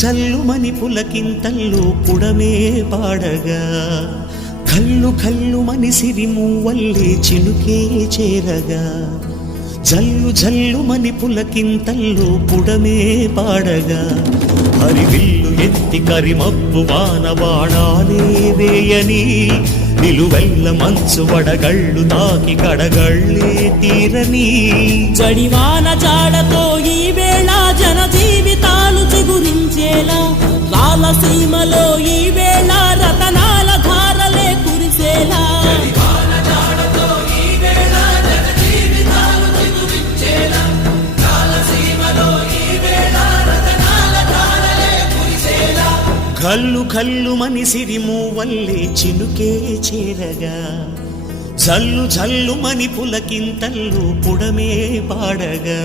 జల్లుమని పులకింతల్లో పుడమే పాడగా కల్లు కల్లుమని సిరిమూవల్లే చినుకే చేరగా జల్లు జల్లుమని పులకింతల్లో పుడమే పాడగా హరివిల్లు ఎత్తి కరిమబ్బు వానబాణాలే వేయని నిలువెల్ల మంచు వడగళ్ళు తాకి కడగళ్ళే తీరని జడివాన జాడతో ఈ వేళ జన జీవితాలు చిగురించేలా రాలసీమలో ఈ వేళ రతనాల ధారలే కురిసేలా కల్లు కల్లు మని సిరిమూవల్లే చినుకే చేరగా జల్లు జల్లు మని పులకింతల్లు పుడమే పాడగా